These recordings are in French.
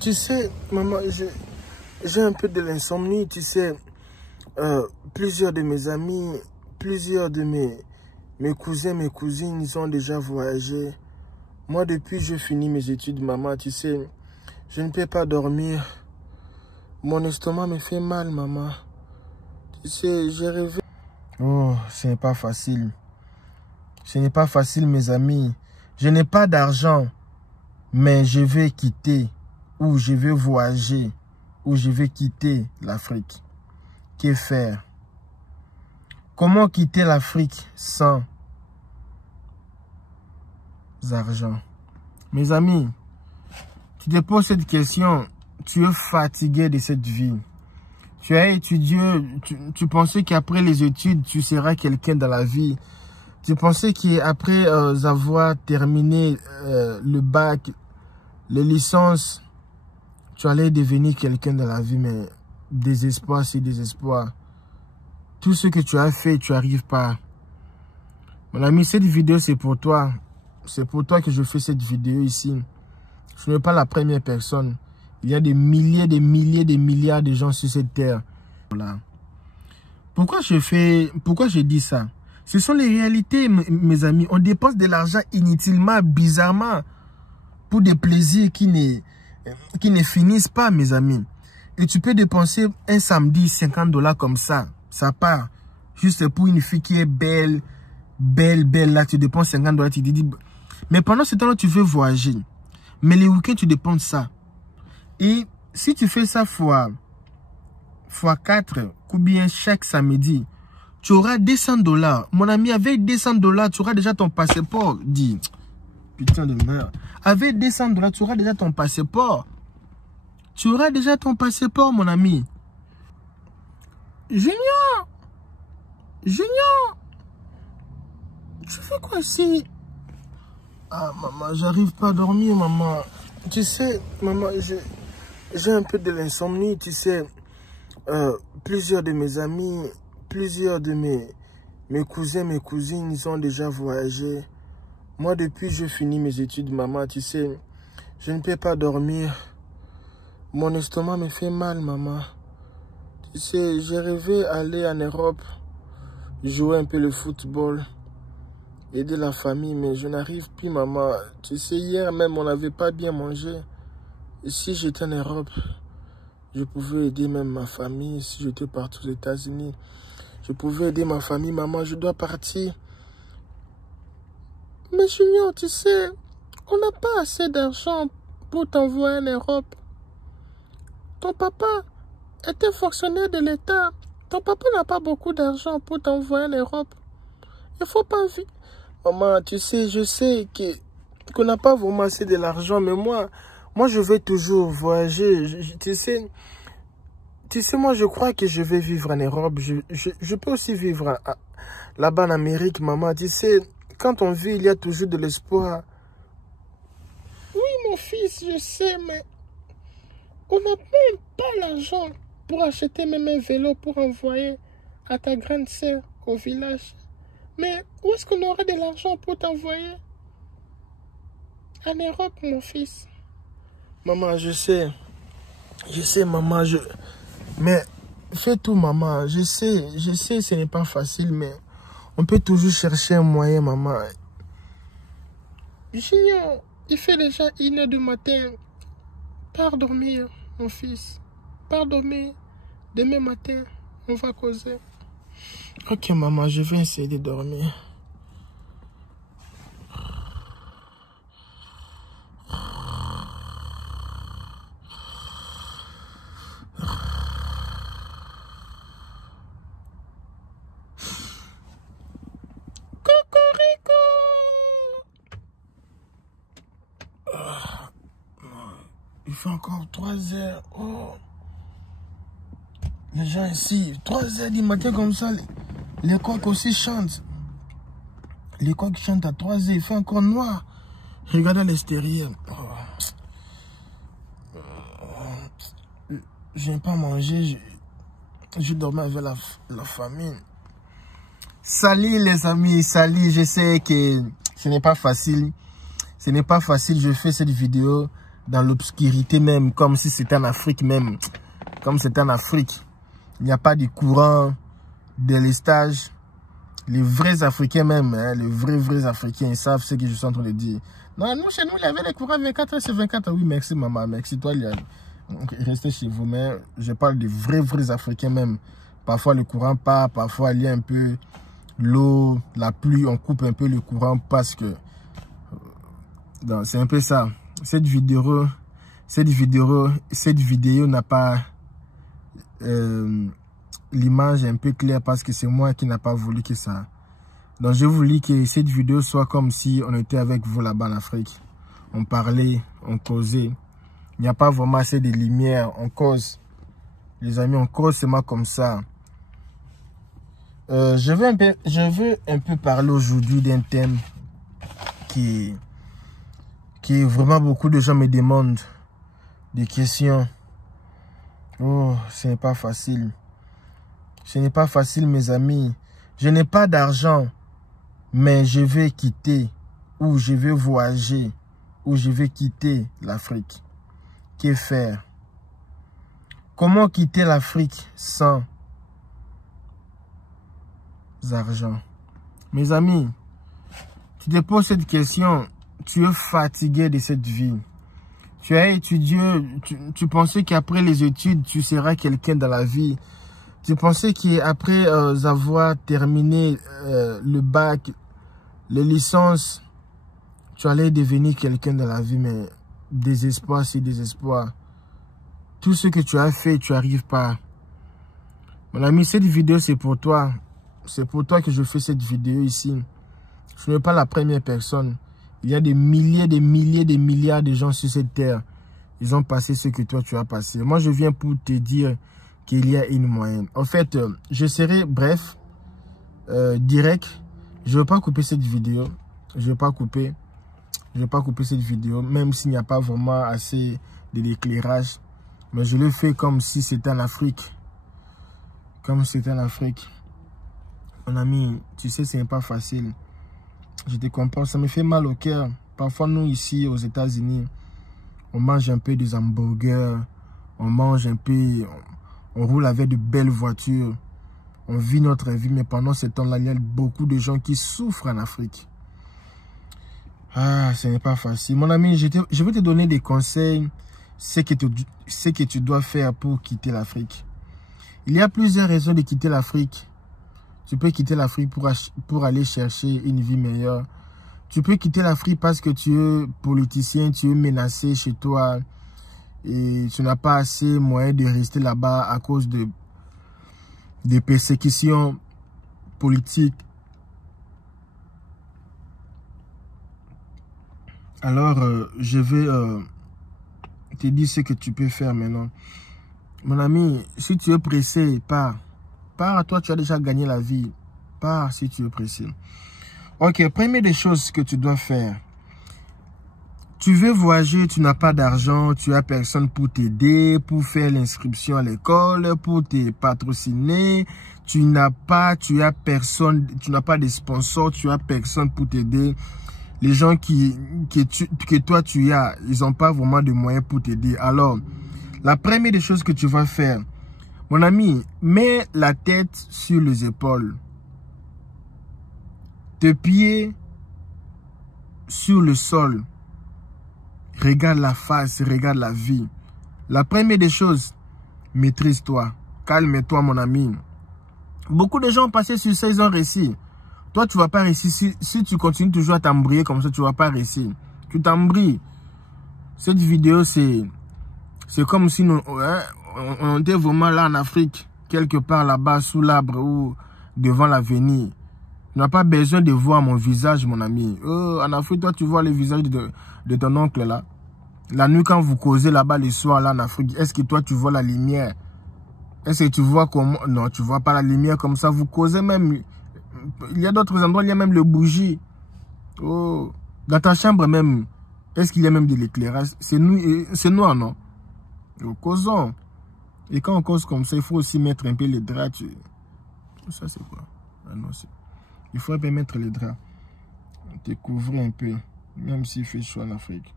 Tu sais, maman, j'ai un peu de l'insomnie, tu sais. Plusieurs de mes amis, plusieurs de mes cousins, mes cousines, ils ont déjà voyagé. Moi, depuis que j'ai fini mes études, maman, tu sais, je ne peux pas dormir. Mon estomac me fait mal, maman. Tu sais, j'ai rêvé. Oh, ce n'est pas facile. Ce n'est pas facile, mes amis. Je n'ai pas d'argent, mais je vais quitter, ou je vais voyager, ou je vais quitter l'Afrique. Que faire? Comment quitter l'Afrique sans argent? Mes amis, tu te poses cette question, tu es fatigué de cette vie. Tu as étudié, tu pensais qu'après les études, tu seras quelqu'un dans la vie. Tu pensais qu'après avoir terminé le bac, les licences, tu allais devenir quelqu'un dans la vie, mais désespoir, c'est désespoir. Tout ce que tu as fait, tu n'arrives pas. Mon ami, cette vidéo, c'est pour toi. C'est pour toi que je fais cette vidéo ici. Je ne suis pas la première personne. Il y a des milliers, des milliers, des milliards de gens sur cette terre. Voilà. Pourquoi je dis ça? Ce sont les réalités, mes amis. On dépense de l'argent inutilement, bizarrement, pour des plaisirs qui ne finissent pas, mes amis. Et tu peux dépenser un samedi 50 $ comme ça. Ça part. Juste pour une fille qui est belle, belle, belle. Là, tu dépenses 50 $. Tu te dis... Mais pendant ce temps-là, tu veux voyager. Mais les week-ends, tu dépenses ça. Et si tu fais ça fois 4, ou bien chaque samedi, tu auras 200 $. Mon ami, avec 200 $, tu auras déjà ton passeport. Dis, putain de merde. Avec 200 $, tu auras déjà ton passeport. Tu auras déjà ton passeport, mon ami. Junior! Junior! Tu fais quoi ici? Ah, maman, j'arrive pas à dormir, maman. Tu sais, maman, j'ai un peu de l'insomnie, tu sais. Plusieurs de mes amis, plusieurs de mes cousins, mes cousines, ils ont déjà voyagé. Moi, depuis que j'ai fini mes études, maman, tu sais, je ne peux pas dormir. Mon estomac me fait mal, maman. Tu sais, j'ai rêvé aller en Europe, jouer un peu le football, aider la famille, mais je n'arrive plus, maman. Tu sais, hier même, on n'avait pas bien mangé. Et si j'étais en Europe, je pouvais aider même ma famille. Si j'étais partout aux États-Unis, je pouvais aider ma famille. Maman, je dois partir. Mais Junior, tu sais, on n'a pas assez d'argent pour t'envoyer en Europe. Ton papa était fonctionnaire de l'État. Ton papa n'a pas beaucoup d'argent pour t'envoyer en Europe. Il faut pas vivre. Maman, tu sais, je sais qu'on n'a pas vraiment assez de l'argent, mais moi, je vais toujours voyager. Tu sais, moi, je crois que je vais vivre en Europe. Je peux aussi vivre là-bas en Amérique, maman. Tu sais, quand on vit, il y a toujours de l'espoir. Oui, mon fils, je sais, mais on n'a même pas l'argent pour acheter même un vélo pour envoyer à ta grande sœur au village. Mais où est-ce qu'on aura de l'argent pour t'envoyer en Europe, mon fils? Maman, je sais, maman, mais fais tout, maman. Je sais, ce n'est pas facile, mais on peut toujours chercher un moyen, maman. Junior, il fait déjà 1 h du matin. Pars dormir, mon fils. Pars dormir. Demain matin, on va causer. Ok, maman, je vais essayer de dormir. Cocorico! Il fait encore 3 heures. Oh. Les gens ici, 3 heures du matin comme ça, les coqs aussi chantent. Les coqs chantent à 3 heures, il fait encore noir. Regarde à l'extérieur. Je n'ai pas mangé, je dormais avec la famille. Salut les amis, salut, je sais que ce n'est pas facile. Ce n'est pas facile, je fais cette vidéo dans l'obscurité même, comme si c'était en Afrique même. Comme c'était en Afrique. Il n'y a pas de courant, de lestage. Les vrais Africains même, hein, les vrais Africains, ils savent ce que je suis en train de dire. Non, nous, chez nous, il y avait les courants 24 heures sur 24 heures. Oui, merci maman, merci toi. Restez chez vous, mais je parle des vrais Africains même. Parfois le courant part, parfois il y a un peu l'eau, la pluie, on coupe un peu le courant parce que... C'est un peu ça. Cette vidéo n'a pas l'image un peu claire parce que c'est moi qui n'a pas voulu que ça. Donc je voulais que cette vidéo soit comme si on était avec vous là-bas en Afrique. On parlait, on causait. Il n'y a pas vraiment assez de lumière, on cause. Les amis, on cause seulement comme ça. Je veux un peu parler aujourd'hui d'un thème qui vraiment beaucoup de gens me demandent des questions. Oh, ce n'est pas facile. Ce n'est pas facile, mes amis. Je n'ai pas d'argent, mais je vais quitter ou je vais voyager ou je vais quitter l'Afrique. Que faire? Comment quitter l'Afrique sans argent? Mes amis, tu te poses cette question, tu es fatigué de cette vie. Tu as étudié, tu pensais qu'après les études, tu seras quelqu'un dans la vie. Tu pensais qu'après avoir terminé le bac, les licences, tu allais devenir quelqu'un dans la vie, mais désespoir, c'est désespoir. Tout ce que tu as fait, tu n'arrives pas. Mon ami, cette vidéo, c'est pour toi. C'est pour toi que je fais cette vidéo ici. Je ne suis pas la première personne. Il y a des milliers, des milliards de gens sur cette terre. Ils ont passé ce que toi, tu as passé. Moi, je viens pour te dire qu'il y a une moyenne. En fait, je serai bref, direct. Je ne veux pas couper cette vidéo. Je ne veux pas couper. Je ne vais pas couper cette vidéo, même s'il n'y a pas vraiment assez d'éclairage. Mais je le fais comme si c'était en Afrique. Comme si c'était en Afrique. Mon ami, tu sais, ce n'est pas facile. Je te comprends, ça me fait mal au cœur. Parfois, nous, ici, aux États-Unis, on mange un peu des hamburgers. On mange un peu... On roule avec de belles voitures. On vit notre vie, mais pendant ce temps-là, il y a beaucoup de gens qui souffrent en Afrique. Ah, ce n'est pas facile. Mon ami, je vais te donner des conseils, ce que tu dois faire pour quitter l'Afrique. Il y a plusieurs raisons de quitter l'Afrique. Tu peux quitter l'Afrique pour aller chercher une vie meilleure. Tu peux quitter l'Afrique parce que tu es politicien, tu es menacé chez toi et tu n'as pas assez moyen de rester là-bas à cause de persécutions politiques. Alors, je vais te dire ce que tu peux faire maintenant. Mon ami, si tu es pressé, pars. Pars, toi, tu as déjà gagné la vie. Pars si tu es pressé. Ok, première des choses que tu dois faire. Tu veux voyager, tu n'as pas d'argent, tu as personne pour t'aider, pour faire l'inscription à l'école, pour te patrociner. Tu n'as pas de sponsor, tu as personne pour t'aider. Les gens que toi tu as, ils n'ont pas vraiment de moyens pour t'aider. Alors, la première des choses que tu vas faire, mon ami, mets la tête sur les épaules. Tes pieds sur le sol. Regarde la face, regarde la vie. La première des choses, maîtrise-toi. Calme-toi, mon ami. Beaucoup de gens ont passé sur ça, ils ont réussi. Toi, tu ne vas pas réussir. Si tu continues toujours à t'embrouiller comme ça, tu ne vas pas réussir. Tu t'embrouilles. Cette vidéo, c'est comme si on était vraiment là en Afrique, quelque part là-bas, sous l'arbre ou devant l'avenir. Tu n'as pas besoin de voir mon visage, mon ami. En Afrique, toi, tu vois le visage de ton oncle là. La nuit, quand vous causez là-bas le soir, là en Afrique, est-ce que toi, tu vois la lumière? Est-ce que tu vois comment... Non, tu ne vois pas la lumière comme ça. Vous causez même... Il y a d'autres endroits, il y a même le bougie. Oh, dans ta chambre même, est-ce qu'il y a même de l'éclairage? C'est noir, non? Causons. Et quand on cause comme ça, il faut aussi mettre un peu les draps. Ça, c'est quoi? Ah non, il faut un peu mettre les draps. Te couvrir un peu, même s'il fait chaud en Afrique.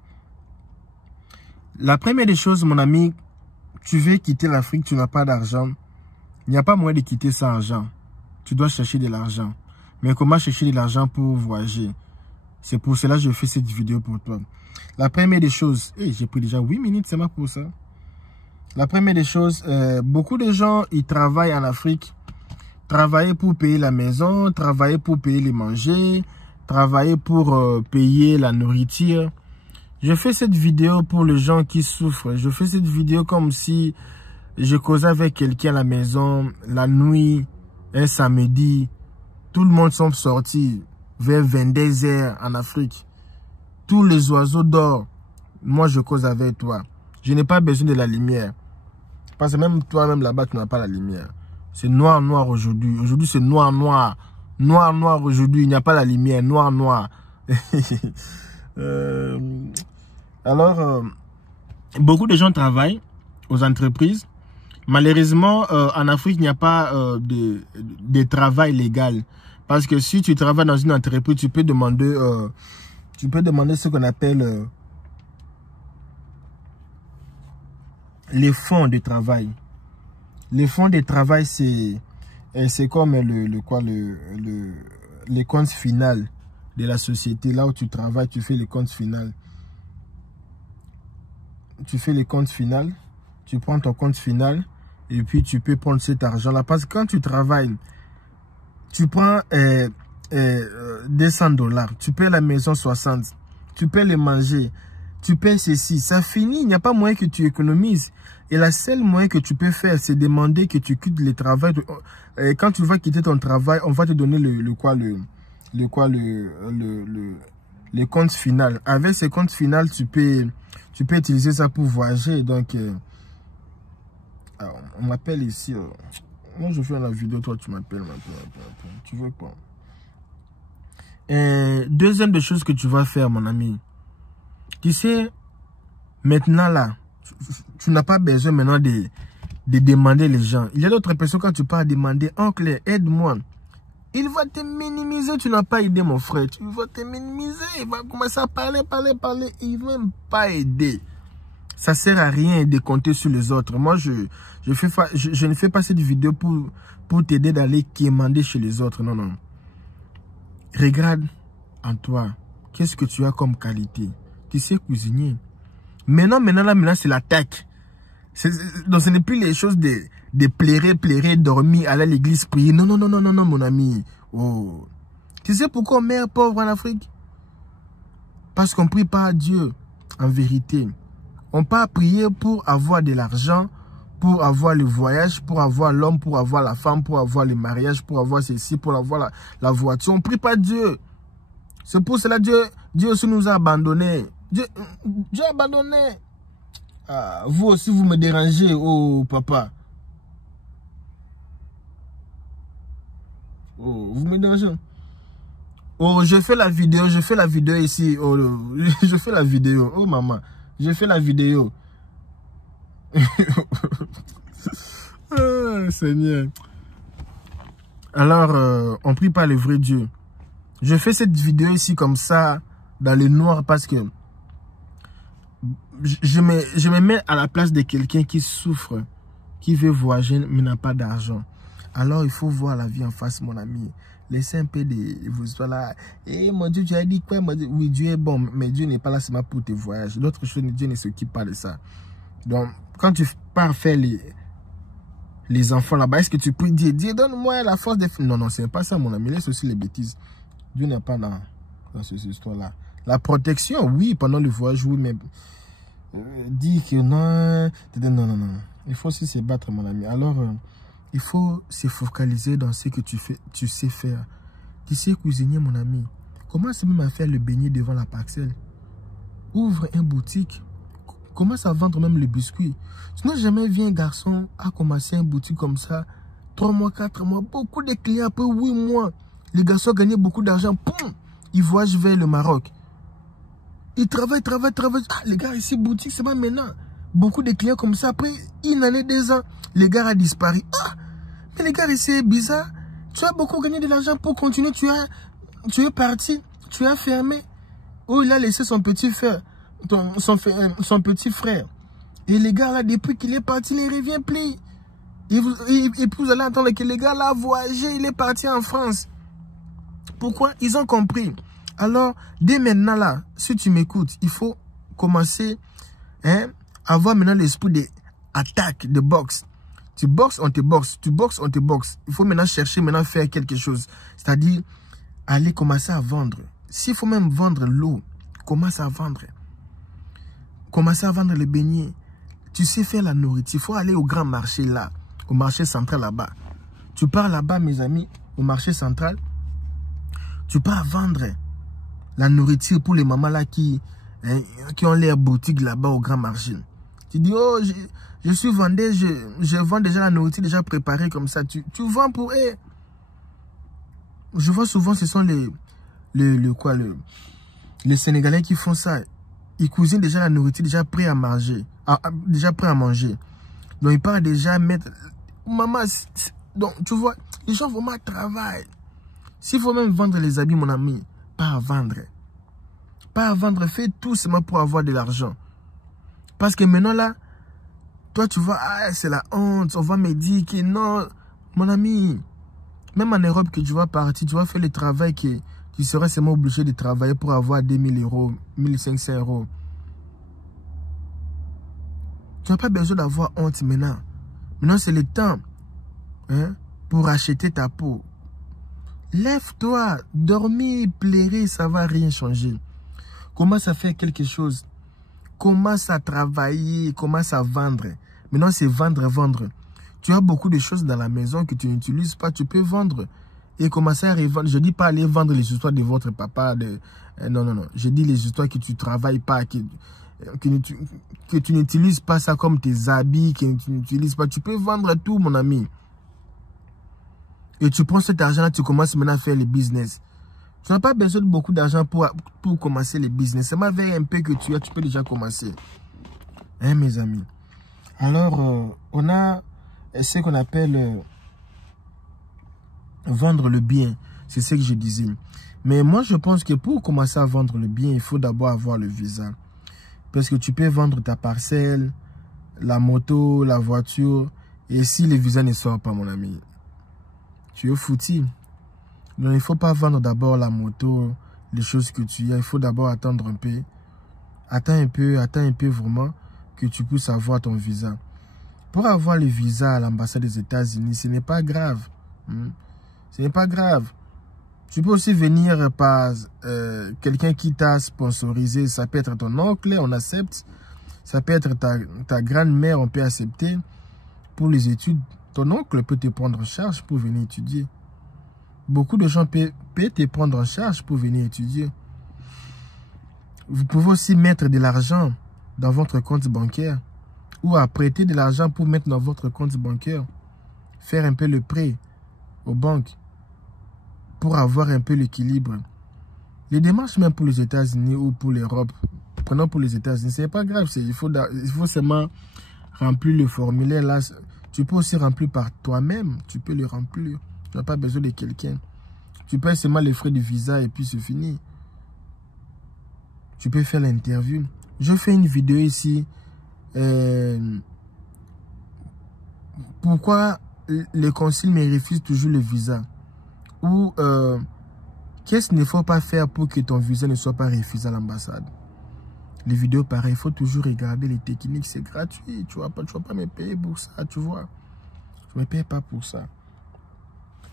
La première des choses, mon ami, tu veux quitter l'Afrique, tu n'as pas d'argent. Il n'y a pas moyen de quitter sans argent. Tu dois chercher de l'argent. Mais comment chercher de l'argent pour voyager? C'est pour cela que je fais cette vidéo pour toi. La première des choses, j'ai pris déjà 8 minutes seulement pour ça. La première des choses, beaucoup de gens, ils travaillent en Afrique. Travailler pour payer la maison, travailler pour payer les manger, travailler pour payer la nourriture. Je fais cette vidéo pour les gens qui souffrent. Je fais cette vidéo comme si je causais avec quelqu'un à la maison, la nuit, un samedi. Tout le monde sont sortis vers 22 h en Afrique. Tous les oiseaux dorment. Moi, je cause avec toi. Je n'ai pas besoin de la lumière. Parce que même toi-même là-bas, tu n'as pas la lumière. C'est noir, noir aujourd'hui. Aujourd'hui, c'est noir, noir. Noir, noir aujourd'hui. Il n'y a pas la lumière. Noir, noir. Alors, beaucoup de gens travaillent aux entreprises. Malheureusement, en Afrique, il n'y a pas de travail légal. Parce que si tu travailles dans une entreprise, tu peux demander ce qu'on appelle les fonds de travail. Les fonds de travail, c'est comme les comptes final de la société. Là où tu travailles, tu fais les comptes final. Tu fais les comptes final. Tu prends ton compte final. Et puis, tu peux prendre cet argent-là. Parce que quand tu travailles, tu prends 200 $. Tu payes la maison 60. Tu payes les manger. Tu payes ceci. Ça finit. Il n'y a pas moyen que tu économises. Et la seule moyen que tu peux faire, c'est demander que tu quittes le travail. Quand tu vas quitter ton travail, on va te donner le compte final. Avec ce compte final, tu peux utiliser ça pour voyager. Donc, on m'appelle ici. Moi, je fais la vidéo, toi, tu m'appelles. Tu veux quoi? Deuxième des choses que tu vas faire, mon ami. Tu sais, maintenant là, tu n'as pas besoin maintenant de demander les gens. Il y a d'autres personnes, quand tu pars demander, oncle, aide-moi. Il va te minimiser, tu n'as pas aidé mon frère. Tu vas te minimiser, il va commencer à parler. Il ne va même pas aider. Ça ne sert à rien de compter sur les autres. Moi, je ne fais pas cette vidéo pour t'aider d'aller quémander chez les autres. Non, non. Regarde en toi. Qu'est-ce que tu as comme qualité? Tu sais cuisiner. Maintenant, c'est l'attaque. Donc, ce n'est plus les choses de plairer, dormir, aller à l'église, prier. Non, mon ami. Oh. Tu sais pourquoi on meurt pauvre en Afrique? Parce qu'on ne prie pas à Dieu, en vérité. On peut prier pour avoir de l'argent, pour avoir le voyage, pour avoir l'homme, pour avoir la femme, pour avoir le mariage, pour avoir ceci, pour avoir la voiture. On ne prie pas Dieu. C'est pour cela que Dieu aussi nous a abandonnés. Dieu a abandonné. Ah, vous aussi, vous me dérangez, oh papa. Oh, vous me dérangez. Oh, je fais la vidéo ici. Oh, je fais la vidéo. Oh, maman, je fais la vidéo. Ah, Seigneur. Alors, on prie pas le vrai Dieu. Je fais cette vidéo ici comme ça, dans le noir, parce que je me mets à la place de quelqu'un qui souffre, qui veut voyager, mais n'a pas d'argent. Alors, il faut voir la vie en face, mon ami. Laissez un peu de vos histoires là. Eh, mon Dieu, tu as dit quoi? Oui, Dieu est bon, mais Dieu n'est pas là seulement pour tes voyages. D'autres choses, Dieu ne s'occupe pas de ça. Donc, quand tu pars faire les enfants là-bas, est-ce que tu peux dire, Dieu, donne-moi la force de... Non, non, c'est pas ça, mon ami. Laisse aussi les bêtises. Dieu n'est pas dans cette histoire-là. La protection, oui, pendant le voyage, oui, mais... dire que non... Non. Il faut aussi se battre, mon ami. Alors, il faut se focaliser dans ce que tu sais faire. Tu sais cuisiner, mon ami. Commence même à faire le beignet devant la parcelle. Ouvre une boutique. Commence à vendre même le biscuit. Tu n'as jamais vu un garçon à commencer une boutique comme ça. 3 mois, 4 mois. Beaucoup de clients après 8 mois. Les garçons gagnaient beaucoup d'argent. Poum! Ils voyagent vers le Maroc. Ils travaillent. Ah, les gars, ici, boutique, c'est pas maintenant. Beaucoup de clients comme ça. Après, une année, 2 ans, les gars a disparu. Ah! Mais les gars, c'est bizarre. Tu as beaucoup gagné de l'argent pour continuer. Tu es parti. Tu as fermé. Oh, il a laissé son petit frère. son petit frère. Et les gars là, depuis qu'il est parti, il ne revient plus. Et puis vous allez entendre que les gars là a voyagé, il est parti en France. Pourquoi? Ils ont compris. Alors, dès maintenant là, si tu m'écoutes, il faut commencer à avoir maintenant l'esprit d'attaque, de boxe. Tu boxes, on te boxe. Tu boxes, on te boxe. Il faut maintenant chercher, maintenant faire quelque chose. C'est-à-dire, aller commencer à vendre. S'il faut même vendre l'eau, commence à vendre. Commence à vendre les beignets. Tu sais faire la nourriture. Il faut aller au grand marché là, au marché central là-bas. Tu pars là-bas, mes amis, au marché central. Tu pars vendre la nourriture pour les mamans là qui ont leur boutique là-bas au grand marché. Tu dis, oh, je suis vendeur, je vends déjà la nourriture déjà préparée comme ça. Tu vends pour eux. Je vois souvent, ce sont les Sénégalais qui font ça. Ils cuisinent déjà la nourriture déjà prêt à manger. Déjà prêt à manger. Donc, ils partent déjà mettre... Maman, donc, tu vois, les gens vraiment travaillent. S'il faut même vendre les habits, mon ami, pas à vendre. Pas à vendre, fais tout seulement pour avoir de l'argent. Parce que maintenant là, toi tu vois, ah, c'est la honte, on va me dire que non, mon ami, même en Europe que tu vas partir, tu vas faire le travail que tu seras seulement obligé de travailler pour avoir 2000 euros, 1500 euros. Tu n'as pas besoin d'avoir honte maintenant. Maintenant c'est le temps pour acheter ta peau. Lève-toi, dormir, pleurer, ça ne va rien changer. Commence à faire quelque chose. Commence à travailler, commence à vendre. Maintenant, c'est vendre, vendre. Tu as beaucoup de choses dans la maison que tu n'utilises pas, tu peux vendre. Et commencer à revendre. Je ne dis pas aller vendre les histoires de votre papa. Non, non, non. Je dis les histoires que tu ne travailles pas, que tu n'utilises pas ça comme tes habits, que tu n'utilises pas. Tu peux vendre tout, mon ami. Et tu prends cet argent-là, tu commences maintenant à faire le business. Tu n'as pas besoin de beaucoup d'argent pour commencer le business. C'est avec un peu que tu as, tu peux déjà commencer. Hein, mes amis. Alors, on a ce qu'on appelle vendre le bien. C'est ce que je disais. Mais moi, je pense que pour commencer à vendre le bien, il faut d'abord avoir le visa. Parce que tu peux vendre ta parcelle, la moto, la voiture. Et si le visa ne sort pas, mon ami, tu es foutu. Donc, il ne faut pas vendre d'abord la moto, les choses que tu as. Il faut d'abord attendre un peu. Attends un peu vraiment que tu puisses avoir ton visa. Pour avoir le visa à l'ambassade des États-Unis, ce n'est pas grave. Ce n'est pas grave. Tu peux aussi venir par quelqu'un qui t'a sponsorisé. Ça peut être ton oncle, on accepte. Ça peut être ta grand-mère, on peut accepter. Pour les études, ton oncle peut te prendre en charge pour venir étudier. Beaucoup de gens peuvent te prendre en charge pour venir étudier. Vous pouvez aussi mettre de l'argent dans votre compte bancaire ou à prêter de l'argent pour mettre dans votre compte bancaire. Faire un peu le prêt aux banques pour avoir un peu l'équilibre. Les démarches même pour les États-Unis ou pour l'Europe, prenons pour les États-Unis, ce n'est pas grave. Il faut seulement remplir le formulaire là. Tu peux aussi remplir par toi-même. Tu peux le remplir. Tu n'as pas besoin de quelqu'un. Tu payes seulement les frais de visa et puis c'est fini. Tu peux faire l'interview. Je fais une vidéo ici. Pourquoi les consuls me refusent toujours le visa? Ou qu'est-ce qu'il ne faut pas faire pour que ton visa ne soit pas refusé à l'ambassade? Les vidéos pareil, il faut toujours regarder les techniques. C'est gratuit. Tu ne vas pas me payer pour ça, tu vois. Je ne me paye pas pour ça.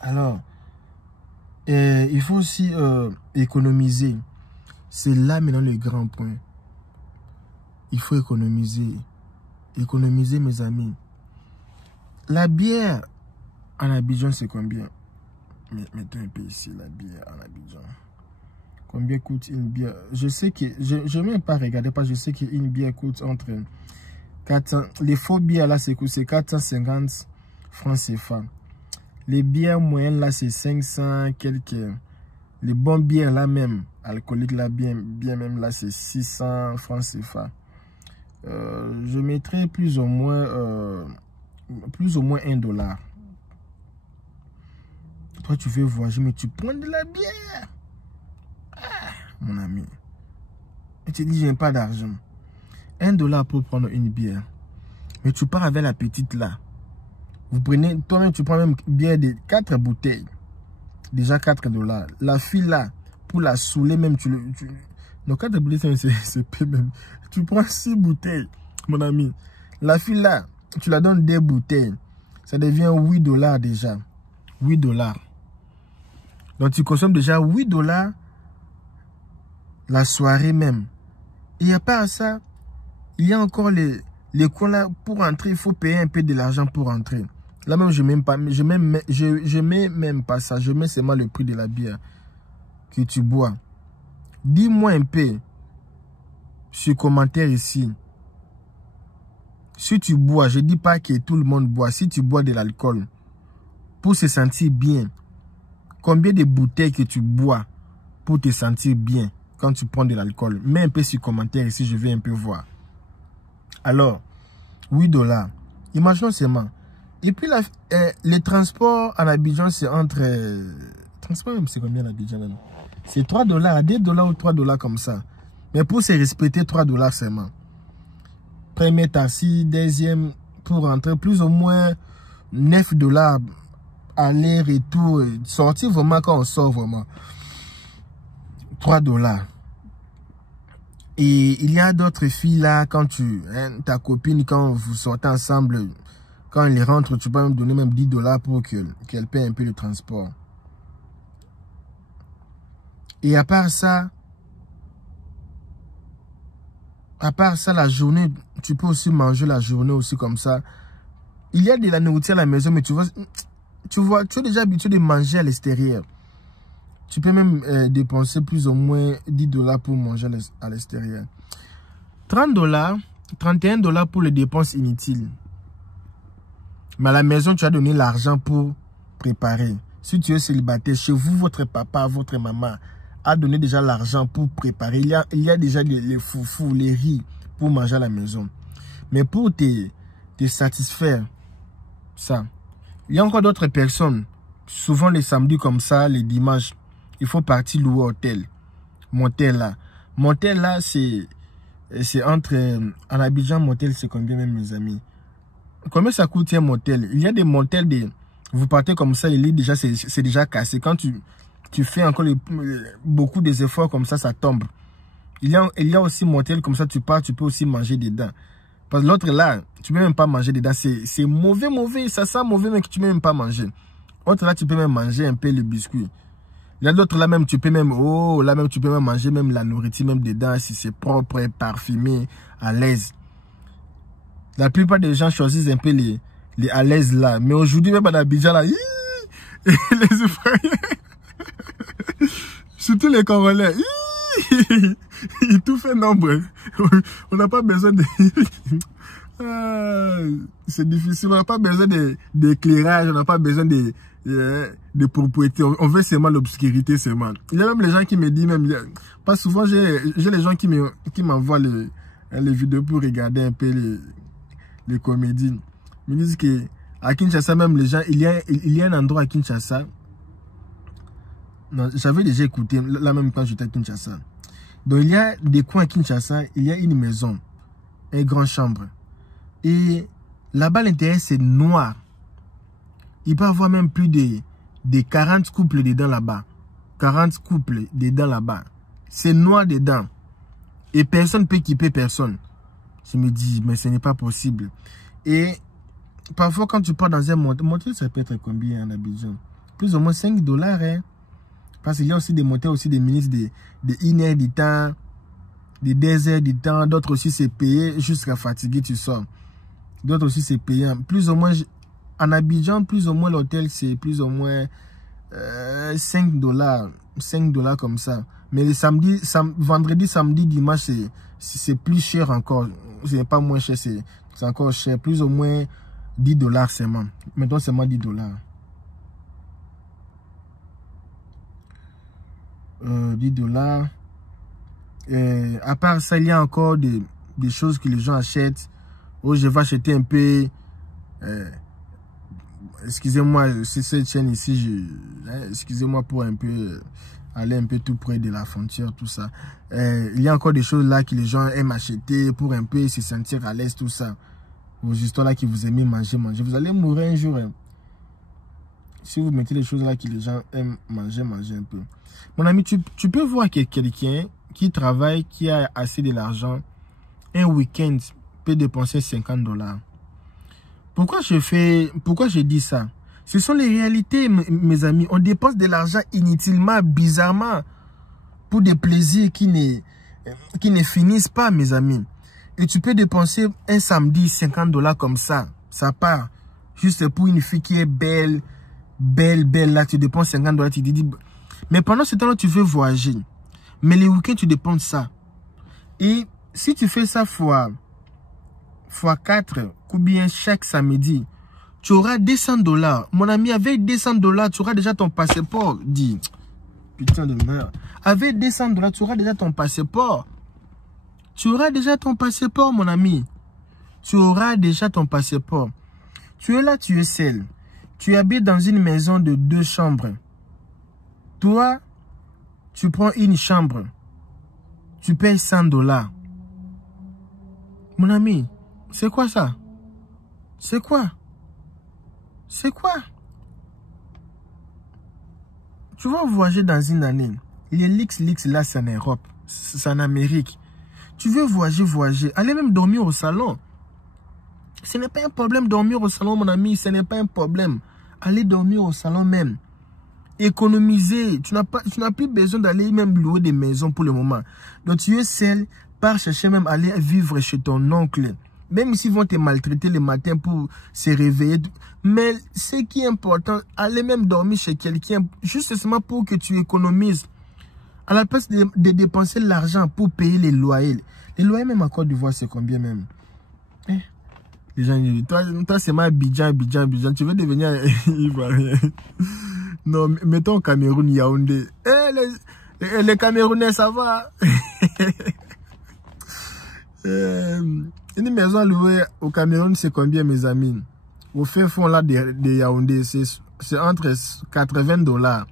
Alors, il faut aussi économiser. C'est là maintenant le grand point. Il faut économiser. Économiser, mes amis. La bière en Abidjan, c'est combien? Mettons un peu ici, la bière en Abidjan. Combien coûte une bière? Je sais que, je ne vais même pas regarder, parce que je sais qu'une bière coûte entre 400, les faux bières là, c'est 450 francs CFA. Les bières moyennes là, c'est 500 quelques. Les bonnes bières là même, alcooliques là, bien même là, c'est 600 francs CFA. Je mettrai plus ou moins $1. Toi, tu veux voyager, mais tu prends de la bière. Ah, mon ami. Et tu dis, je n'ai pas d'argent. $1 pour prendre une bière. Mais tu pars avec la petite là. Vous prenez, toi-même, tu prends même bière de 4 bouteilles. Déjà $4. La fille là, pour la saouler même, donc 4 bouteilles, c'est peu même. Tu prends 6 bouteilles, mon ami. La fille là, tu la donnes des bouteilles. Ça devient $8 déjà. $8. Donc tu consommes déjà $8 la soirée même. Et à part ça, il y a encore les coins là, pour entrer, il faut payer un peu de l'argent pour entrer. Là même, je mets même pas ça. Je mets seulement le prix de la bière que tu bois. Dis-moi un peu sur commentaire ici. Si tu bois, je ne dis pas que tout le monde boit. Si tu bois de l'alcool, pour se sentir bien, combien de bouteilles que tu bois pour te sentir bien quand tu prends de l'alcool? Mets un peu sur commentaire ici, je vais un peu voir. Alors, $8. Imaginons seulement. Et puis, les transports en Abidjan, c'est entre... transport, c'est combien en Abidjan? C'est $3, $2 ou $3 comme ça. Mais pour se respecter, $3 seulement. Premier taxi, deuxième, pour rentrer, plus ou moins $9 aller-retour. Sortir vraiment quand on sort vraiment. $3. Et il y a d'autres filles là, quand ta copine, quand vous sortez ensemble, quand elle rentre, tu peux même donner même $10 pour qu'elle paie un peu le transport. Et à part ça, la journée, tu peux aussi manger la journée aussi comme ça. Il y a de la nourriture à la maison, mais tu es déjà habitué de manger à l'extérieur. Tu peux même dépenser plus ou moins $10 pour manger à l'extérieur. $30, $31 pour les dépenses inutiles. Mais à la maison, tu as donné l'argent pour préparer. Si tu es célibataire, chez vous, votre papa, votre maman a donné déjà l'argent pour préparer. Il y a déjà les foufous, les riz pour manger à la maison. Mais pour te satisfaire, ça, il y a encore d'autres personnes. Souvent les samedis comme ça, les dimanches, il faut partir louer hôtel. Motel là, c'est entre... en Abidjan, motel, c'est combien même, mes amis? Combien ça coûte un motel? Il y a des motels, vous partez comme ça, les lits déjà, c'est déjà cassé. Quand tu fais encore beaucoup d'efforts comme ça, ça tombe. Il y a aussi motel comme ça, tu pars, tu peux aussi manger dedans. Parce que l'autre là, tu peux même pas manger dedans. C'est mauvais, ça sent mauvais, mais que tu peux même pas manger. L'autre là, tu peux même manger un peu le biscuit. Il y a d'autres là même, tu peux même manger même la nourriture même dedans, si c'est propre, parfumé, à l'aise. La plupart des gens choisissent un peu les à l'aise là. Mais aujourd'hui, même à Abidjan là, les Ukrainiens, surtout les Congolais, ils tout fait nombre. On n'a pas besoin de... c'est difficile, on n'a pas besoin d'éclairage, on n'a pas besoin de propriété. On veut seulement l'obscurité seulement. Il y a même les gens qui me disent, même, pas souvent, j'ai les gens qui m'envoient les vidéos pour regarder un peu les comédies. Ils me disent qu'à Kinshasa, même les gens, il y a un endroit à Kinshasa. Non, j'avais déjà écouté, là même quand j'étais à Kinshasa. Donc il y a des coins à Kinshasa, il y a une maison, une grande chambre. Et là-bas, l'intérieur, c'est noir. Il peut y avoir même plus de 40 couples dedans là-bas. 40 couples dedans là-bas. C'est noir dedans. Et personne ne peut équiper personne. Je me dis, mais ce n'est pas possible. Et parfois, quand tu pars dans un motel, ça peut être combien en Abidjan? Plus ou moins $5, hein. Parce qu'il y a aussi des motels, aussi des ministres de 1 heure du temps, de 2 heures du temps. D'autres aussi, c'est payé jusqu'à fatiguer, tu sors. D'autres aussi, c'est payé. Plus ou moins, en Abidjan, plus ou moins, l'hôtel, c'est plus ou moins $5. $5 comme ça. Mais le samedi, vendredi, samedi, dimanche, c'est plus cher encore. Ce n'est pas moins cher, c'est encore cher. Plus ou moins $10 seulement. Maintenant, seulement $10. $10. À part ça, il y a encore des choses que les gens achètent. Oh, je vais acheter un peu. Excusez-moi, c'est cette chaîne ici. Excusez-moi pour un peu aller un peu tout près de la frontière, tout ça. Il y a encore des choses là que les gens aiment acheter pour un peu se sentir à l'aise, tout ça. Vos histoires là qui vous aimez manger. Vous allez mourir un jour. Hein. Si vous mettez les choses là que les gens aiment manger un peu. Mon ami, tu peux voir que quelqu'un qui travaille, qui a assez de l'argent, un week-end peut dépenser $50. Pourquoi je dis ça? Ce sont les réalités, mes amis. On dépense de l'argent inutilement, bizarrement, pour des plaisirs qui ne finissent pas, mes amis. Et tu peux dépenser un samedi $50 comme ça. Ça part. Juste pour une fille qui est belle, là, tu dépenses $50, tu te dis... Mais pendant ce temps-là, tu veux voyager. Mais les week-ends, tu dépenses ça. Et si tu fais ça fois 4, ou bien chaque samedi, tu auras $200. Mon ami, avec $200, tu auras déjà ton passeport. Dis, putain de merde. Avec $200, tu auras déjà ton passeport. Tu auras déjà ton passeport, mon ami. Tu auras déjà ton passeport. Tu es là, tu es seul. Tu habites dans une maison de 2 chambres. Toi, tu prends une chambre. Tu payes $100. Mon ami, c'est quoi ça? C'est quoi? C'est quoi? Tu vas voyager dans une année. Les leaks là, c'est en Europe. C'est en Amérique. Tu veux voyager. Allez même dormir au salon. Ce n'est pas un problème dormir au salon, mon ami. Ce n'est pas un problème. Allez dormir au salon même. Économiser. Tu n'as plus besoin d'aller même louer des maisons pour le moment. Donc tu es seul. Pars chercher même aller vivre chez ton oncle. Même s'ils vont te maltraiter le matin pour se réveiller. Mais ce qui est important, allez même dormir chez quelqu'un. Justement pour que tu économises. À la place de dépenser l'argent pour payer les loyers. Les loyers même en Côte d'Ivoire, c'est combien même? Les gens disent, toi c'est ma Abidjan. Tu veux devenir Ivoirien? Non, mettons au Cameroun, Yaoundé. Les Camerounais, ça va. Une maison louée au Cameroun, c'est combien, mes amis? Au fin fond là de Yaoundé, c'est entre $80.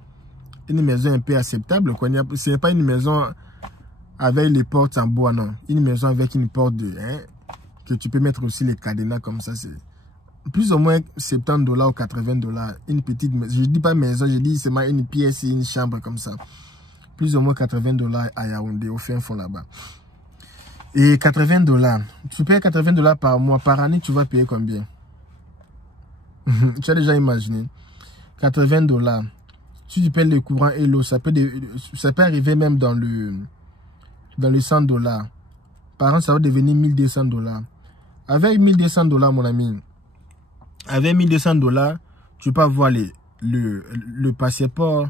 Une maison un peu acceptable. Ce n'est pas une maison avec les portes en bois, non. Une maison avec une porte que tu peux mettre aussi les cadenas comme ça. C'est plus ou moins $70 ou $80. Une petite maison. Je dis pas maison, je dis seulement une pièce et une chambre comme ça. Plus ou moins $80 à Yaoundé, au fin fond là-bas. Et $80. Tu payes $80 par mois. Par année, tu vas payer combien? Tu as déjà imaginé? $80. Si tu payes le courant et l'eau, ça peut arriver même dans le $100. Par an, ça va devenir $1200. Avec $1200, mon ami, avec $1200, tu peux avoir le passeport,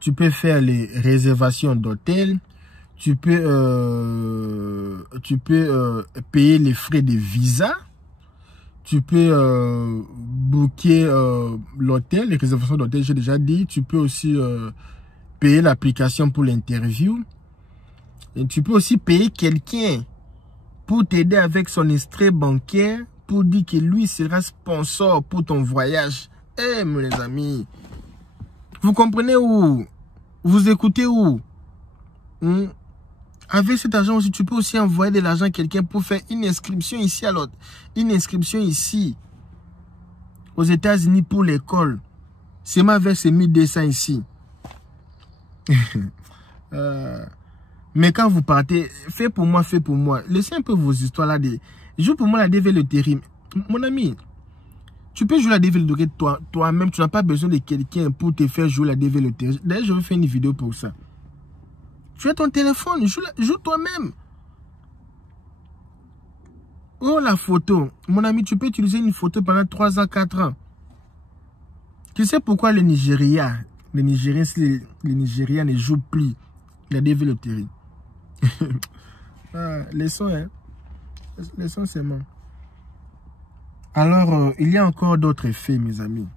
tu peux faire les réservations d'hôtel, tu peux payer les frais de visa, tu peux booker l'hôtel, les réservations d'hôtel, j'ai déjà dit. Tu peux aussi payer l'application pour l'interview. Et tu peux aussi payer quelqu'un pour t'aider avec son extrait bancaire, pour dire que lui sera sponsor pour ton voyage. Eh, mes amis, vous comprenez où? Vous écoutez où? Avec cet argent aussi, tu peux aussi envoyer de l'argent à quelqu'un pour faire une inscription ici à l'autre. Une inscription ici, aux États-Unis pour l'école. C'est ma avec ces 1200 ici. Mais quand vous partez, faites pour moi. Laissez un peu vos histoires là. Joue pour moi la DV Loterie. Mon ami, tu peux jouer la DV Loterie toi-même. Tu n'as pas besoin de quelqu'un pour te faire jouer la DV Loterie. D'ailleurs, je vais faire une vidéo pour ça. Tu as ton téléphone, joue toi-même. Oh, la photo. Mon ami, tu peux utiliser une photo pendant 3 ans, 4 ans. Tu sais pourquoi le Nigeria, les Nigériens ne jouent plus la DV Loterie? Laissons, hein. Laissons seulement. Alors, il y a encore d'autres effets, mes amis.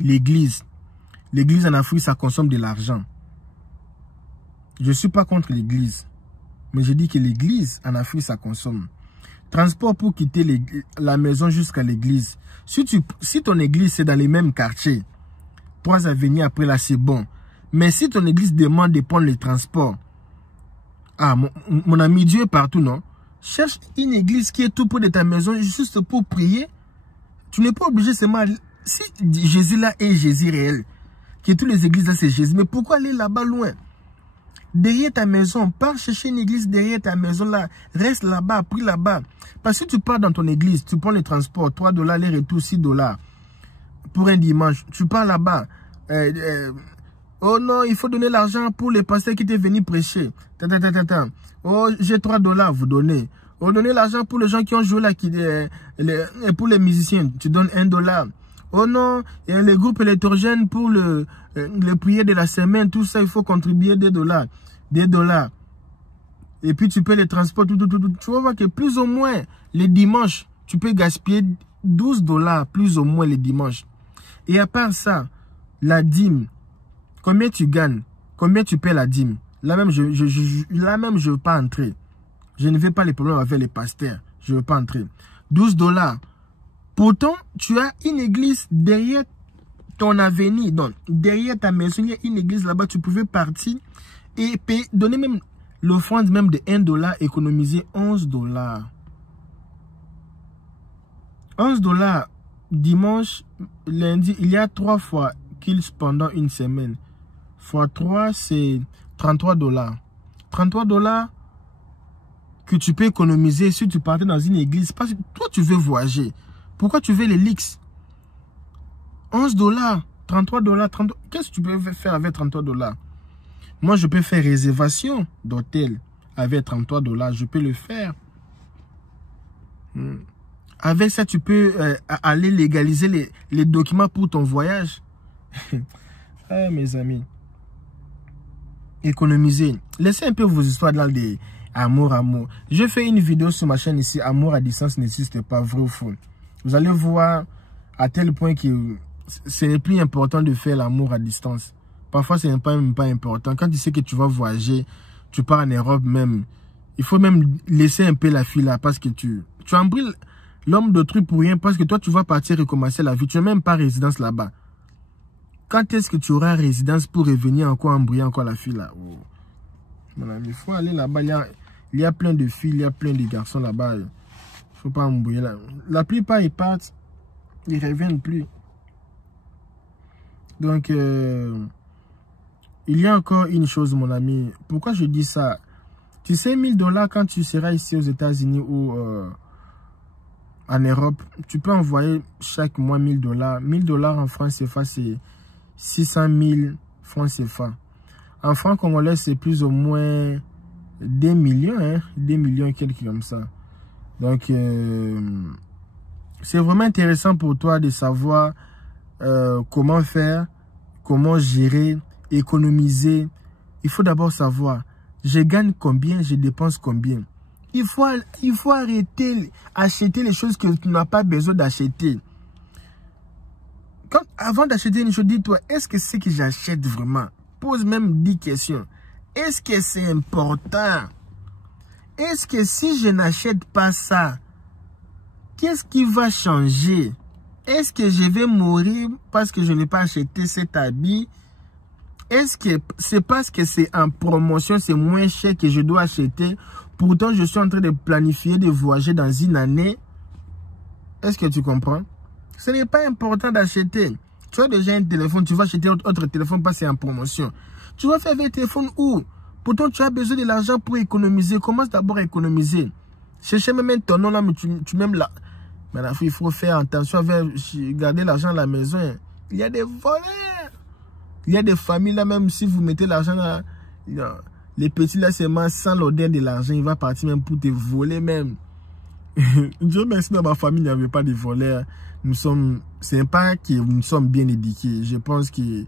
L'église. L'église en Afrique, ça consomme de l'argent. Je ne suis pas contre l'église. Mais je dis que l'église en Afrique, ça consomme. Transport pour quitter la maison jusqu'à l'église. Si ton église, c'est dans les mêmes quartiers, 3 avenirs après là, c'est bon. Mais si ton église demande de prendre le transport, ah, mon ami, Dieu est partout, non? Cherche une église qui est tout près de ta maison, juste pour prier. Tu n'es pas obligé seulement... Si Jésus là est Jésus réel, que toutes les églises là c'est Jésus, mais pourquoi aller là-bas loin? Derrière ta maison, pars chercher une église derrière ta maison là, reste là-bas, prie là-bas. Parce que si tu pars dans ton église, tu prends le transport, $3, les retours, $6 pour un dimanche, tu pars là-bas. Oh non, il faut donner l'argent pour les pasteurs qui étaient venus prêcher. Oh, j'ai $3, vous donnez. Oh, donnez l'argent pour les gens qui ont joué là, pour les musiciens, tu donnes $1. Oh non, et les groupes électrogènes pour le prier de la semaine, tout ça, il faut contribuer $2. Et puis tu payes les transports, tout. Tu vas voir que plus ou moins, les dimanches, tu peux gaspiller $12, plus ou moins les dimanches. Et à part ça, la dîme, combien tu gagnes? Combien tu paies la dîme? Là même, je ne veux pas entrer. Je ne veux pas les problèmes avec les pasteurs. Je ne veux pas entrer. $12. Pourtant, tu as une église derrière ton avenir. Donc, derrière ta maison, il y a une église là-bas. Tu pouvais partir et payer, donner même l'offrande même de $1, économiser $11. $11 dimanche, lundi, il y a 3 fois qu'ils pendant une semaine. Fois 3, c'est $33. $33 que tu peux économiser si tu partais dans une église. Parce que toi, tu veux voyager. Pourquoi tu veux les leaks? $11, $33, $30. Qu'est-ce que tu peux faire avec $33? Moi, je peux faire réservation d'hôtel avec $33. Je peux le faire. Avec ça, tu peux aller légaliser les documents pour ton voyage. Ah, mes amis. Économiser. Laissez un peu vos histoires dans des amour. Je fais une vidéo sur ma chaîne ici. Amour à distance n'existe pas, vrai ou faux. Vous allez voir à tel point que ce n'est plus important de faire l'amour à distance. Parfois, ce n'est même pas important. Quand tu sais que tu vas voyager, tu pars en Europe même, il faut même laisser un peu la fille là parce que tu embrouilles l'homme d'autrui pour rien parce que toi, tu vas partir recommencer la vie. Tu n'as même pas résidence là-bas. Quand est-ce que tu auras résidence pour revenir encore embrouiller encore la fille là? Oh. Mon ami, il faut aller là-bas. Il y a plein de filles, il y a plein de garçons là-bas. Il ne faut pas embrouiller là. La plupart, ils partent. Ils ne reviennent plus. Donc, il y a encore une chose, mon ami. Pourquoi je dis ça? Tu sais, $1000 quand tu seras ici aux États-Unis ou en Europe, tu peux envoyer chaque mois $1000. $1000 en francs CFA, c'est 600 000 francs CFA. En francs congolais, c'est plus ou moins des millions, hein? Des millions, quelque comme ça. Donc, c'est vraiment intéressant pour toi de savoir comment faire, comment gérer, économiser. Il faut d'abord savoir, je gagne combien, je dépense combien. Il faut arrêter d'acheter les choses que tu n'as pas besoin d'acheter. Avant d'acheter une chose, dis-toi, est-ce que c'est que j'achète vraiment? Pose même 10 questions. Est-ce que c'est important? Est-ce que si je n'achète pas ça, qu'est-ce qui va changer? Est-ce que je vais mourir parce que je n'ai pas acheté cet habit? Est-ce que c'est parce que c'est en promotion, c'est moins cher que je dois acheter? Pourtant, je suis en train de planifier de voyager dans une année. Est-ce que tu comprends? Ce n'est pas important d'acheter. Tu as déjà un téléphone, tu vas acheter autre téléphone parce que c'est en promotion. Tu vas faire avec téléphone où? Pourtant, tu as besoin de l'argent pour économiser. Commence d'abord à économiser. Cherchez même ton nom là, mais tu même là. Mais il faut faire attention avec garder l'argent à la maison. Il y a des voleurs. Il y a des familles là, même si vous mettez l'argent là, les petits là, c'est sans l'odeur de l'argent, il va partir même pour te voler même. Dieu merci, dans ma famille, il n'y avait pas de voleurs. C'est pas que nous sommes bien éduqués. Je pense qu'il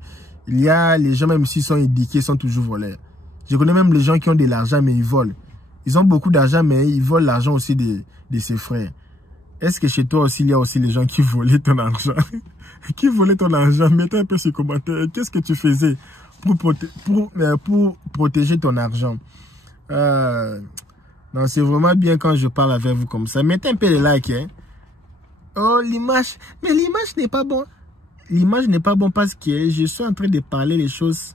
y a les gens, même s'ils sont éduqués, sont toujours voleurs. Je connais même les gens qui ont de l'argent, mais ils volent. Ils ont beaucoup d'argent, mais ils volent l'argent aussi de ses frères. Est-ce que chez toi aussi, il y a aussi les gens qui volaient ton argent? Qui volaient ton argent? Mettez un peu sur les commentaires. Qu'est-ce que tu faisais pour protéger ton argent? Non, c'est vraiment bien quand je parle avec vous comme ça. Mettez un peu de like, hein. Oh, l'image. Mais l'image n'est pas bon. L'image n'est pas bon parce que je suis en train de parler les choses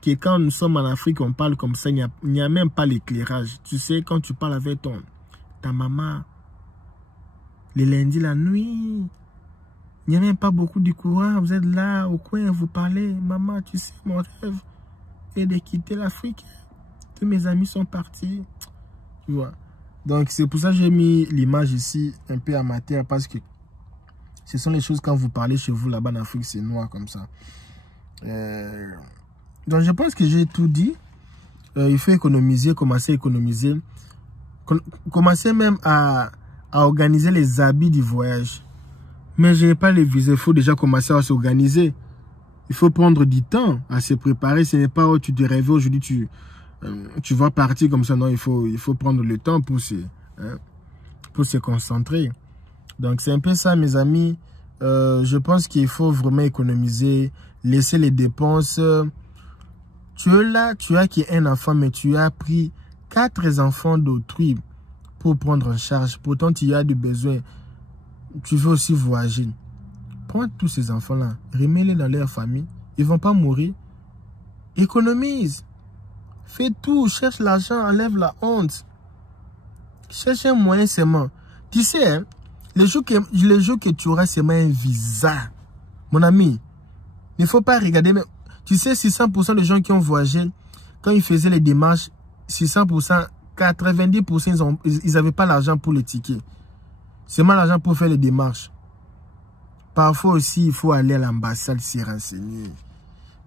que quand nous sommes en Afrique, on parle comme ça, il n'y a même pas l'éclairage. Tu sais, quand tu parles avec ta maman, le lundi, la nuit, il n'y a même pas beaucoup de courant. Vous êtes là, au coin, vous parlez. Maman, tu sais, mon rêve est de quitter l'Afrique. Tous mes amis sont partis. Tu vois. Donc, c'est pour ça que j'ai mis l'image ici, un peu amateur, parce que ce sont les choses quand vous parlez chez vous, là-bas en Afrique, c'est noir comme ça. Donc, je pense que j'ai tout dit. Il faut économiser, commencer à économiser. Commencer même à organiser les habits du voyage. Mais je n'ai pas les visas, il faut déjà commencer à s'organiser. Il faut prendre du temps à se préparer. Ce n'est pas où tu te réveilles aujourd'hui, tu vas partir comme ça. Non, il faut prendre le temps pour se concentrer. Donc, c'est un peu ça, mes amis. Je pense qu'il faut vraiment économiser, laisser les dépenses. Tu es là, tu as un enfant, mais tu as pris 4 enfants d'autrui pour prendre en charge. Pourtant, tu as des besoins. Tu veux aussi voyager. Prends tous ces enfants-là, remets-les dans leur famille. Ils ne vont pas mourir. Économise. Fais tout, cherche l'argent, enlève la honte. Cherche un moyen seulement. Tu sais, hein, le jour que tu auras seulement un visa, mon ami, il ne faut pas regarder. Mais, tu sais, 600% des gens qui ont voyagé, quand ils faisaient les démarches, 600%, 90%, ils n'avaient pas l'argent pour le ticket. Seulement l'argent pour faire les démarches. Parfois aussi, il faut aller à l'ambassade s'y renseigner.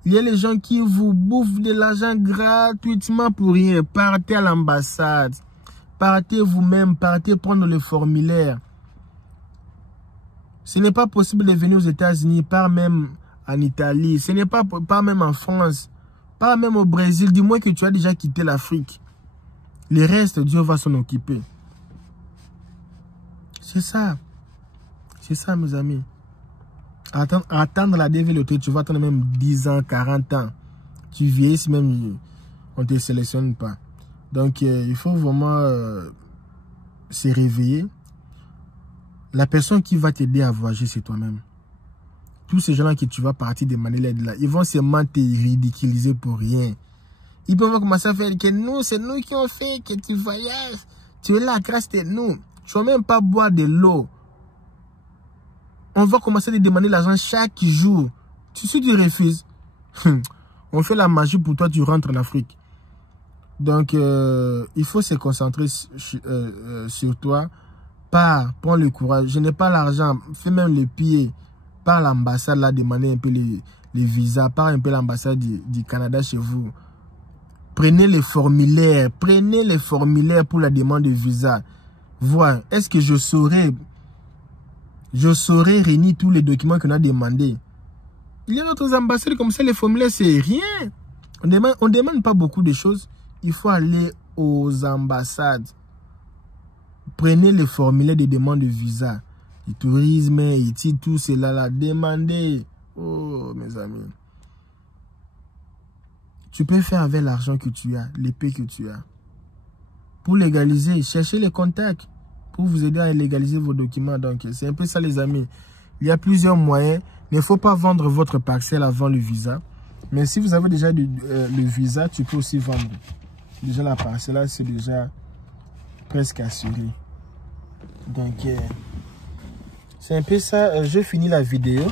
Il y a les gens qui vous bouffent de l'argent gratuitement pour rien. Partez à l'ambassade. Partez vous-même, partez prendre le formulaire. Ce n'est pas possible de venir aux États-Unis, pas même en Italie. Ce n'est pas même en France, pas même au Brésil. Dis-moi que tu as déjà quitté l'Afrique. Le reste, Dieu va s'en occuper. C'est ça. C'est ça, mes amis. Attendre la DVLT, tu vas attendre même 10 ans, 40 ans. Tu vieillis même, on ne te sélectionne pas. Donc, il faut vraiment se réveiller. La personne qui va t'aider à voyager, c'est toi-même. Tous ces gens-là que tu vas partir demander l'aide là, ils vont seulement te ridiculiser pour rien. Ils peuvent commencer à faire que nous, c'est nous qui ont fait que tu voyages. Tu es là grâce à nous. Tu ne vas même pas boire de l'eau. On va commencer à te demander l'argent chaque jour. Si tu refuses, on fait la magie pour toi, tu rentres en Afrique. Donc, il faut se concentrer sur toi. Prends le courage. Je n'ai pas l'argent. Fais même le pied. Par l'ambassade, là, demander un peu les visas. Par un peu l'ambassade du Canada chez vous. Prenez les formulaires. Prenez les formulaires pour la demande de visa. Voilà. Est-ce que je saurais réunir tous les documents qu'on a demandés? Il y a d'autres ambassades comme ça, les formulaires, c'est rien. On demande pas beaucoup de choses. Il faut aller aux ambassades. Prenez les formulaires de demande de visa. Du tourisme, ici, tout cela là. Demandez. Oh, mes amis. Tu peux faire avec l'argent que tu as, l'épée que tu as. Pour légaliser, cherchez les contacts. Pour vous aider à légaliser vos documents. Donc, c'est un peu ça, les amis. Il y a plusieurs moyens. Il ne faut pas vendre votre parcelle avant le visa. Mais si vous avez déjà le visa, tu peux aussi vendre. Déjà, la parcelle, là, c'est déjà presque assuré. Donc, c'est un peu ça. Je finis la vidéo.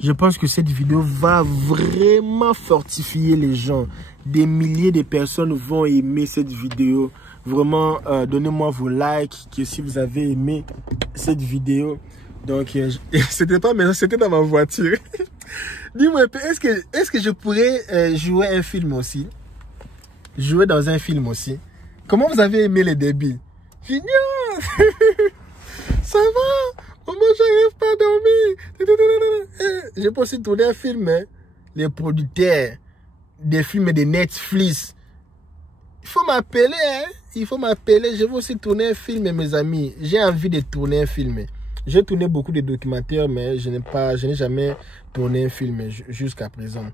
Je pense que cette vidéo va vraiment fortifier les gens. Des milliers de personnes vont aimer cette vidéo. Vraiment, donnez-moi vos likes que si vous avez aimé cette vidéo. Donc, c'était pas mais c'était dans ma voiture. Dis-moi, est-ce que je pourrais jouer un film aussi? Jouer dans un film aussi. Comment vous avez aimé les débits? Génial. Ça va? Comment j'arrive pas à dormir? J'ai pas aussi tourné un film. Hein? Les producteurs des films de Netflix. Il faut m'appeler. Hein? Il faut m'appeler. Je vais aussi tourner un film, mes amis. J'ai envie de tourner un film. J'ai tourné beaucoup de documentaires, mais je n'ai jamais tourné un film jusqu'à présent.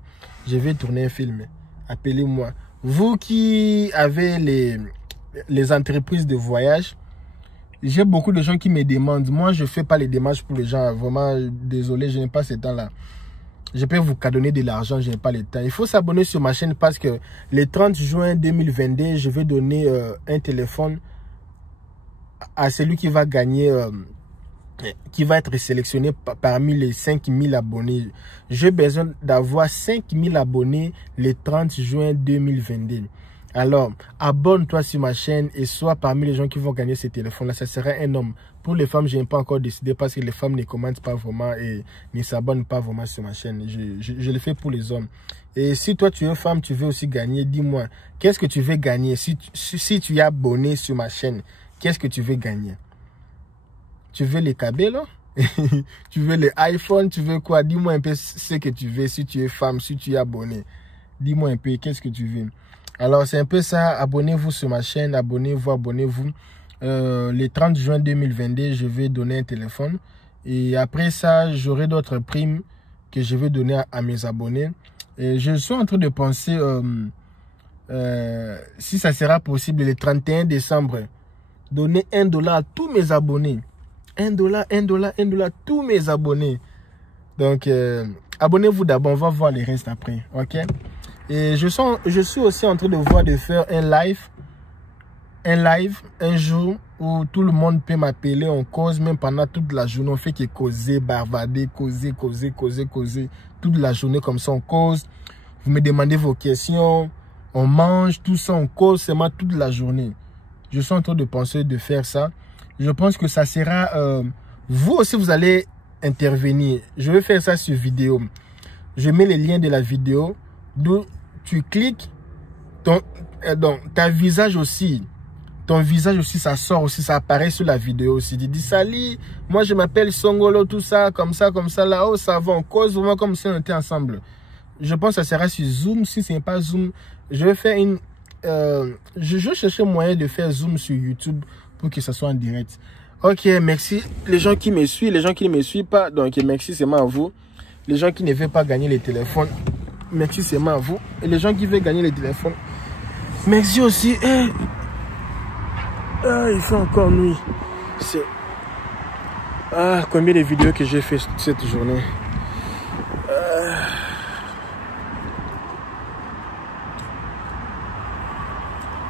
Je vais tourner un film. Appelez-moi. Vous qui avez les entreprises de voyage, j'ai beaucoup de gens qui me demandent. Moi, je ne fais pas les démarches pour les gens. Vraiment, désolé, je n'ai pas ce temps-là. je peux vous cadonner de l'argent, je n'ai pas le temps. Il faut s'abonner sur ma chaîne parce que le 30 juin 2022, je vais donner un téléphone à celui qui va gagner, qui va être sélectionné parmi les 5000 abonnés. J'ai besoin d'avoir 5000 abonnés le 30 juin 2022. Alors, abonne-toi sur ma chaîne et sois parmi les gens qui vont gagner ce téléphone-là. Ça sera un homme. Pour les femmes, je n'ai pas encore décidé parce que les femmes ne commentent pas vraiment et ne s'abonnent pas vraiment sur ma chaîne. Je le fais pour les hommes. Et si toi, tu es femme, tu veux aussi gagner, dis-moi, qu'est-ce que tu veux gagner? Si tu es abonné sur ma chaîne, qu'est-ce que tu veux gagner? Tu veux les câbles, là? Tu veux les iPhones? Tu veux quoi? Dis-moi un peu ce que tu veux si tu es femme, si tu es abonné. Dis-moi un peu, qu'est-ce que tu veux? Alors, c'est un peu ça. Abonnez-vous sur ma chaîne. Abonnez-vous, abonnez-vous. Le 30 juin 2022, je vais donner un téléphone. Et après ça, j'aurai d'autres primes que je vais donner à mes abonnés. Et je suis en train de penser, si ça sera possible, le 31 décembre, donner $1 à tous mes abonnés. $1, tous mes abonnés. Donc, abonnez-vous d'abord. On va voir le reste après. OK? Et je suis aussi en train de voir de faire un live un jour où tout le monde peut m'appeler, on cause même pendant toute la journée, on fait que causer, barbader, causer, toute la journée comme ça, on cause, vous me demandez vos questions, on mange, tout ça, on cause seulement toute la journée. Je suis en train de penser de faire ça. Je pense que ça sera, vous aussi vous allez intervenir. Je vais faire ça sur vidéo. Je mets les liens de la vidéo. D'où tu cliques, ton visage aussi, ça sort aussi, ça apparaît sur la vidéo aussi. Tu dis, salut, moi je m'appelle Songolo, tout ça, comme ça, là-haut, ça va, on cause vraiment comme si on était ensemble. Je pense que ça sera sur Zoom, si ce n'est pas Zoom. Je vais faire une, je vais chercher un moyen de faire Zoom sur YouTube pour que ça soit en direct. Ok, merci. Les gens qui me suivent, les gens qui ne me suivent pas, donc merci seulement à vous. Les gens qui ne veulent pas gagner les téléphones, merci seulement à vous. Et les gens qui veulent gagner les téléphones, merci aussi. Il fait encore nuit. Combien de vidéos que j'ai fait cette journée.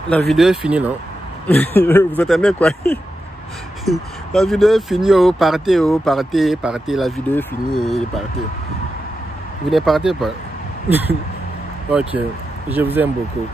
La vidéo est finie, non? Vous attendez quoi? La vidéo est finie, partez, partez. La vidéo est finie, partez. Vous ne partez pas? Ok, je vous aime beaucoup.